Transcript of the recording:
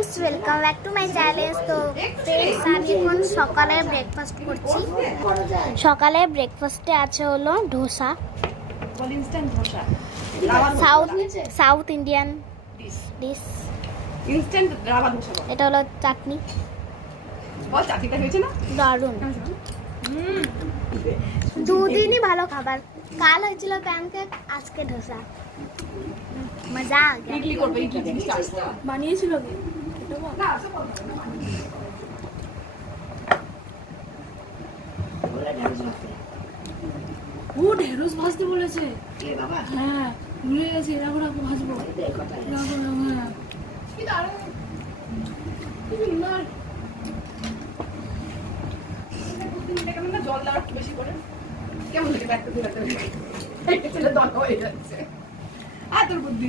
Friends welcome back to my channel. तो friends আমি এখন সকালে ব্রেকফাস্ট করছি। সকালে ব্রেকফাস্টে আছে হলো dosa, instant dosa, south Indian dish instant rava dosa. এটা হলো চাটনি। বল চাটনিটা হয়েছে না? দারুণ। দুদিনই ভালো খাবার, কাল হয়েছিল প্যানকেক, আজকে ধোসা। মজা আ গয়া। ইডলি করবে, ইডলি থেকে স্টার্ট বানিয়েছিল কি? না ও ঢেঁড়স ভাজতে বলেছে। এ বাবা, হ্যাঁ ভুলে গেছি, রাখো রাখো ভাজবো। রাখো রাখো, হ্যাঁ। কি দারুণ। কেমন না জল দেওয়ার একটু বেশি করে, কেমন লাগে ব্যাগটা ধরে দল হয়ে যাচ্ছে। আর তোর বুদ্ধি